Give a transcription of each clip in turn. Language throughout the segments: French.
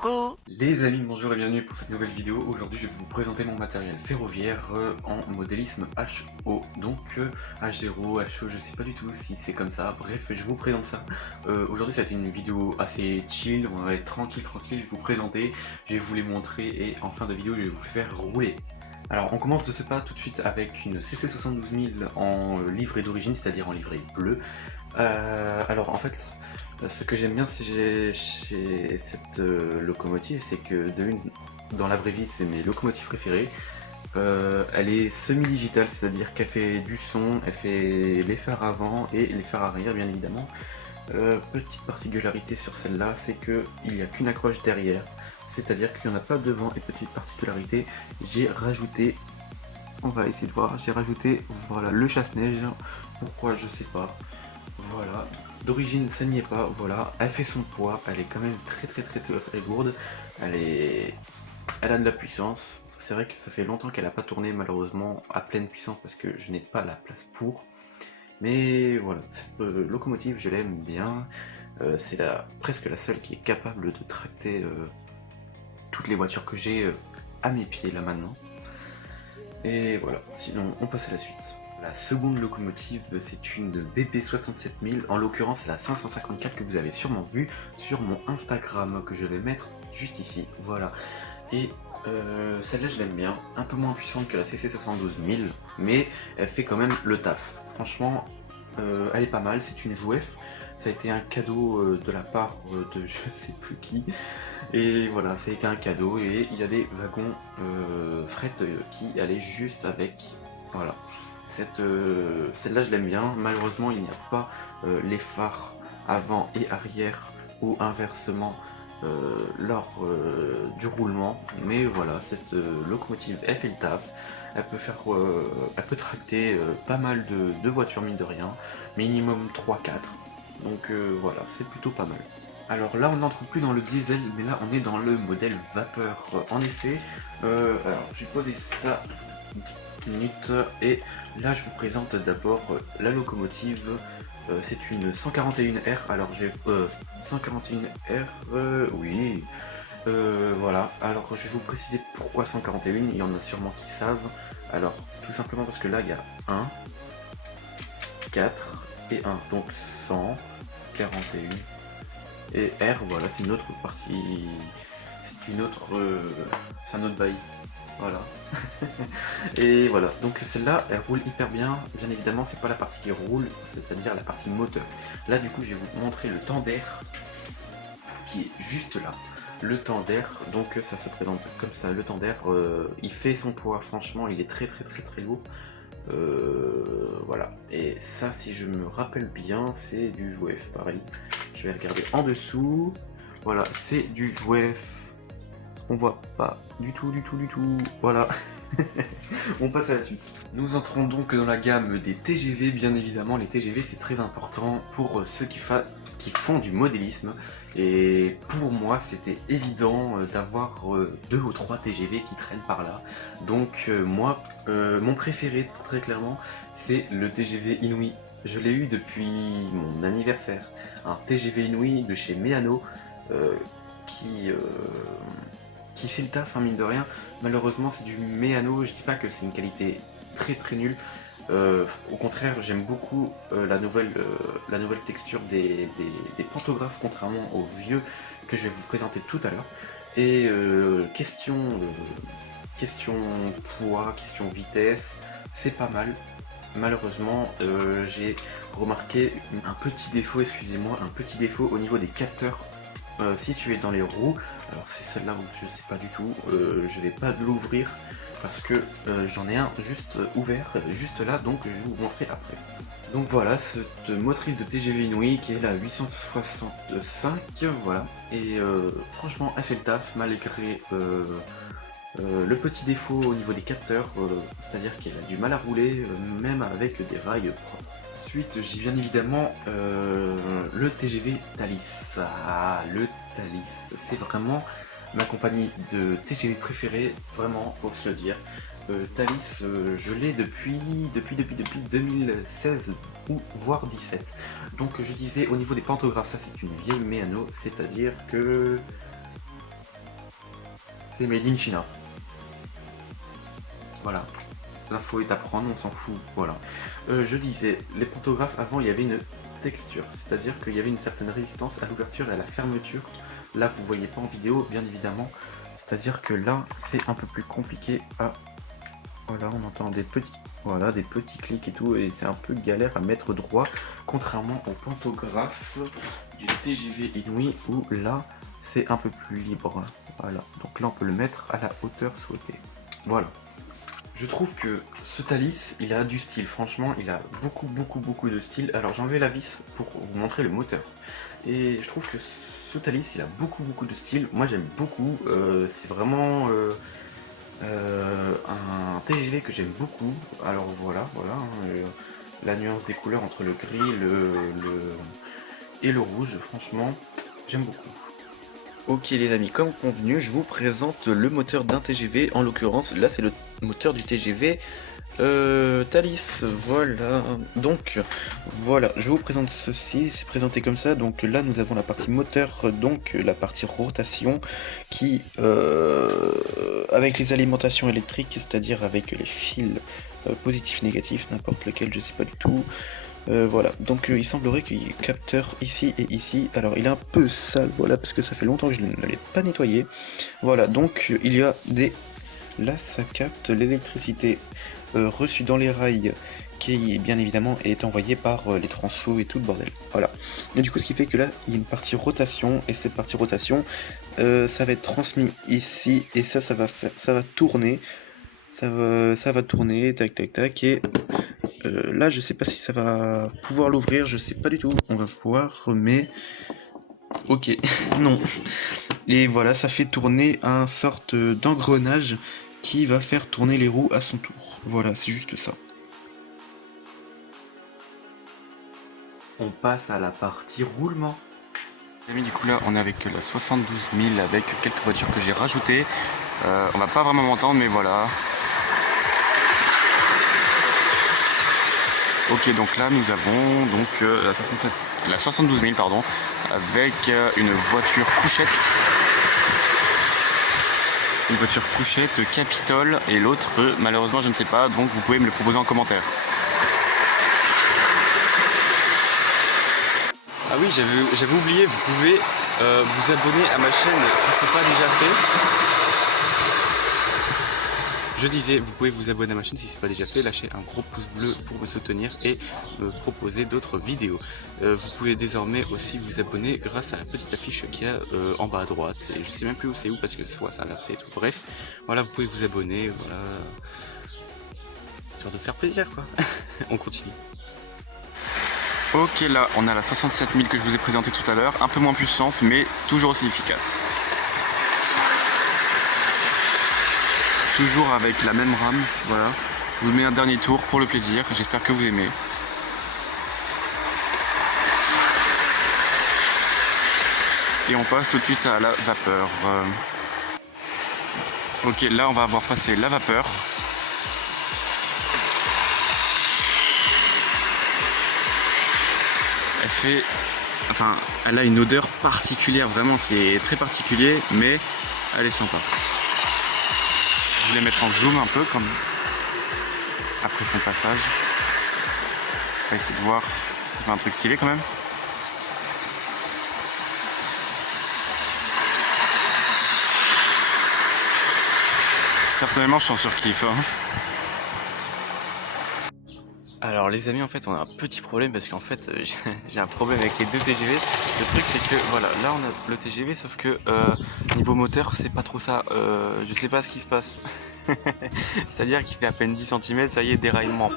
Coucou. Les amis, bonjour et bienvenue pour cette nouvelle vidéo. Aujourd'hui je vais vous présenter mon matériel ferroviaire en modélisme HO. Donc H0, HO, je sais pas du tout si c'est comme ça, bref je vous présente ça. Aujourd'hui ça va être une vidéo assez chill, on va être tranquille, je vais vous présenter, je vais vous les montrer et en fin de vidéo je vais vous faire rouler. Alors on commence de ce pas tout de suite avec une CC72000 en livret d'origine, c'est-à-dire en livret bleu. Alors en fait, ce que j'aime bien chez cette locomotive, c'est que dans la vraie vie c'est mes locomotives préférées. Elle est semi-digitale, c'est-à-dire qu'elle fait du son, elle fait les phares avant et les phares arrière bien évidemment. Petite particularité sur celle-là, c'est qu'il n'y a qu'une accroche derrière, c'est-à-dire qu'il n'y en a pas devant. Et petite particularité, j'ai rajouté, on va essayer de voir, j'ai rajouté voilà le chasse-neige. Pourquoi je sais pas. Voilà, d'origine ça n'y est pas, voilà, elle fait son poids, elle est quand même très lourde, elle a de la puissance. C'est vrai que ça fait longtemps qu'elle n'a pas tourné malheureusement à pleine puissance parce que je n'ai pas la place pour. Mais voilà, cette locomotive je l'aime bien, c'est presque la seule qui est capable de tracter toutes les voitures que j'ai à mes pieds là maintenant. Et voilà, sinon on passe à la suite. La seconde locomotive, c'est une BP67000, en l'occurrence c'est la 554 que vous avez sûrement vue sur mon Instagram, que je vais mettre juste ici, voilà. Et celle-là je l'aime bien, un peu moins puissante que la CC72000, mais elle fait quand même le taf. Franchement, elle est pas mal, c'est une jouef, ça a été un cadeau de la part de je sais plus qui, et voilà, ça a été un cadeau, et il y a des wagons fret qui allaient juste avec, voilà. Celle-là je l'aime bien, malheureusement il n'y a pas les phares avant et arrière ou inversement lors du roulement, mais voilà, cette locomotive elle fait le taf, elle peut tracter pas mal de voitures mine de rien, minimum 3-4, donc voilà, c'est plutôt pas mal. Alors là on n'entre plus dans le diesel, mais là on est dans le modèle vapeur. En effet, alors j'ai posé ça minutes, et là je vous présente d'abord la locomotive. C'est une 141R, alors j'ai 141R, oui, voilà. Alors je vais vous préciser pourquoi 141, il y en a sûrement qui savent. Alors tout simplement parce que là il y a 1, 4 et 1, donc 141, et R, voilà, c'est une autre partie, c'est c'est un autre bail, voilà. Et voilà, donc celle-là elle roule hyper bien, bien évidemment c'est pas la partie qui roule, c'est-à-dire la partie moteur. Là du coup je vais vous montrer le temps d'air qui est juste là. Le temps d'air, donc ça se présente comme ça, le temps d'air, il fait son poids, franchement il est très lourd. Voilà, et ça si je me rappelle bien c'est du jouef, pareil. Je vais regarder en dessous, voilà, c'est du jouef. On voit pas du tout, voilà. On passe à la suite. Nous entrons donc dans la gamme des TGV, bien évidemment. Les TGV c'est très important pour ceux qui font du modélisme, et pour moi c'était évident d'avoir 2 ou 3 TGV qui traînent par là. Donc moi, mon préféré très clairement c'est le TGV Inouï. Je l'ai eu depuis mon anniversaire, un TGV Inouï de chez Meano, qui fait le taf, hein, mine de rien. Malheureusement c'est du Meano, je dis pas que c'est une qualité très nulle, au contraire j'aime beaucoup la nouvelle texture des pantographes, contrairement aux vieux que je vais vous présenter tout à l'heure. Et question poids, question vitesse, c'est pas mal. Malheureusement j'ai remarqué un petit défaut, excusez-moi, un petit défaut au niveau des capteurs situés dans les roues. Alors c'est celle-là où je sais pas du tout, je vais pas l'ouvrir parce que j'en ai un juste ouvert, juste là, donc je vais vous montrer après. Donc voilà, cette motrice de TGV Inouï qui est la 865, voilà, et franchement elle fait le taf malgré le petit défaut au niveau des capteurs, c'est-à-dire qu'elle a du mal à rouler, même avec des rails propres. Ensuite, j'ai bien évidemment le TGV Thalys. Ah, le Thalys, c'est vraiment ma compagnie de TGV préférée, vraiment, faut se le dire. Thalys, je l'ai depuis 2016 ou voire 17. Donc je disais au niveau des pantographes, ça c'est une vieille Meano, c'est-à-dire que c'est made in China. Voilà. L'info est à prendre, on s'en fout, voilà. Je disais, les pantographes avant il y avait une texture, c'est-à-dire qu'il y avait une certaine résistance à l'ouverture et à la fermeture. Là vous voyez pas en vidéo bien évidemment, c'est-à-dire que là c'est un peu plus compliqué à... Voilà, on entend des petits... Voilà, des petits clics et tout, et c'est un peu galère à mettre droit, contrairement au pantographe du TGV Inouï où là c'est un peu plus libre. Voilà, donc là on peut le mettre à la hauteur souhaitée. Voilà. Je trouve que ce Thalys, il a du style, franchement, il a beaucoup de style. Alors j'ai enlevé la vis pour vous montrer le moteur. Et je trouve que ce Thalys, il a beaucoup de style. Moi j'aime beaucoup, c'est vraiment un TGV que j'aime beaucoup. Alors voilà, la nuance des couleurs entre le gris et le rouge, franchement, j'aime beaucoup. Ok les amis, comme convenu, je vous présente le moteur d'un TGV, en l'occurrence là c'est le moteur du TGV Thalys, voilà. Donc voilà, je vous présente ceci, c'est présenté comme ça. Donc là nous avons la partie moteur, donc la partie rotation qui avec les alimentations électriques, c'est-à-dire avec les fils positifs, négatifs, n'importe lequel, je sais pas du tout. Voilà, donc il semblerait qu'il y ait capteur ici et ici. Alors il est un peu sale, voilà, parce que ça fait longtemps que je ne l'ai pas nettoyé. Voilà, donc il y a des... Là ça capte l'électricité reçue dans les rails qui bien évidemment est envoyée par les transfos et tout le bordel. Voilà, et du coup ce qui fait que là il y a une partie rotation, et cette partie rotation ça va être transmis ici, et ça va tourner. Ça va tourner, tac tac tac, et là je sais pas si ça va pouvoir l'ouvrir, je sais pas du tout, on va voir, mais ok, non. Et voilà, ça fait tourner un sorte d'engrenage qui va faire tourner les roues à son tour. Voilà, c'est juste ça. On passe à la partie roulement. Les amis, du coup là on est avec la 72 000 avec quelques voitures que j'ai rajoutées. On va pas vraiment m'entendre, mais voilà. Ok, donc là nous avons donc la 72 000 pardon, avec une voiture couchette. Une voiture couchette Capitole, et l'autre malheureusement je ne sais pas, donc vous pouvez me le proposer en commentaire. Ah oui, j'avais oublié, vous pouvez vous abonner à ma chaîne si ce n'est pas déjà fait. Je disais, vous pouvez vous abonner à ma chaîne si ce n'est pas déjà fait, lâcher un gros pouce bleu pour me soutenir et me proposer d'autres vidéos. Vous pouvez désormais aussi vous abonner grâce à la petite affiche qu'il y a en bas à droite. Et je sais même plus où c'est parce que ça a inversé et tout. Bref, voilà, vous pouvez vous abonner, voilà. Histoire de faire plaisir quoi. On continue. Ok, là on a la 67 000 que je vous ai présentée tout à l'heure, un peu moins puissante mais toujours aussi efficace. Toujours avec la même rame, voilà. Je vous mets un dernier tour pour le plaisir, j'espère que vous aimez. Et on passe tout de suite à la vapeur. Ok, là on va avoir passé la vapeur. Elle a une odeur particulière, vraiment, c'est très particulier, mais elle est sympa. Je vais la mettre en zoom un peu, comme après son passage. On va essayer de voir si ça fait un truc stylé quand même. Personnellement, je suis en surkiff. Alors les amis, en fait on a un petit problème parce qu'en fait j'ai un problème avec les deux TGV. Le truc c'est que voilà, là on a le TGV sauf que niveau moteur c'est pas trop ça, je sais pas ce qui se passe. C'est à dire qu'il fait à peine 10 cm, ça y est, déraillement.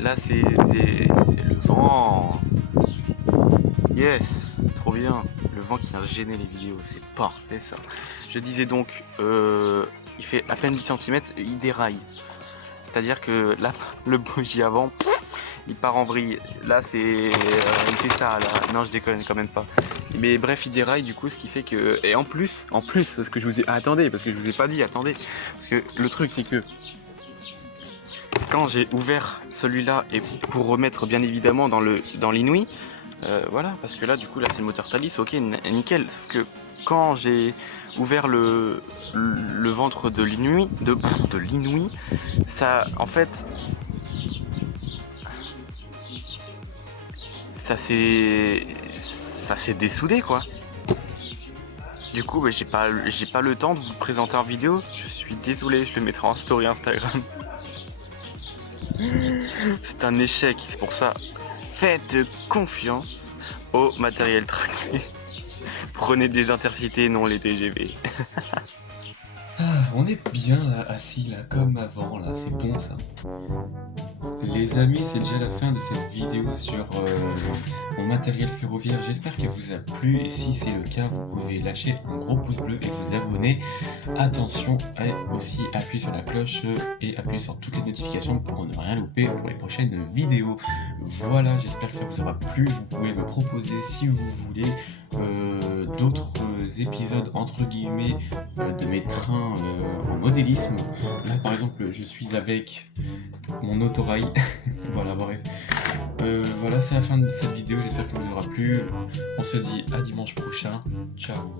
Là c'est le vent. Yes, trop bien. Le vent qui vient gêner les vidéos, c'est parfait ça. Je disais donc il fait à peine 10 cm, il déraille. C'est-à-dire que là, le bougie avant, il part en vrille. Là, il fait ça, là. Non, je déconne quand même pas. Mais bref, il déraille du coup, ce qui fait que... Et en plus, ce que je vous ai... attendez, parce que je vous ai pas dit, attendez. Parce que le truc, c'est que... Quand j'ai ouvert celui-là, et pour remettre bien évidemment dans l'Inouï, voilà, parce que là, du coup, là, c'est le moteur Thalys, ok, nickel. Sauf que quand j'ai ouvert le ventre de l'inouï, ça, en fait, ça s'est dessoudé, quoi. Du coup, j'ai pas le temps de vous le présenter en vidéo. Je suis désolé, je le mettrai en story Instagram. C'est un échec, c'est pour ça. Faites confiance au matériel tracté. Prenez des intercités, non les TGV. On est bien là, assis là, comme avant là, c'est bon ça. Les amis, c'est déjà la fin de cette vidéo sur mon matériel ferroviaire. J'espère qu'elle vous a plu et si c'est le cas, vous pouvez lâcher un gros pouce bleu et vous abonner. Attention à aussi appuyer sur la cloche et appuyer sur toutes les notifications pour ne rien louper pour les prochaines vidéos. Voilà, j'espère que ça vous aura plu. Vous pouvez me proposer si vous voulez d'autres épisodes entre guillemets de mes trains en modélisme. Là par exemple je suis avec mon autorail. Voilà, bref. Voilà, c'est la fin de cette vidéo, j'espère que vous aura plu. On se dit à dimanche prochain. Ciao.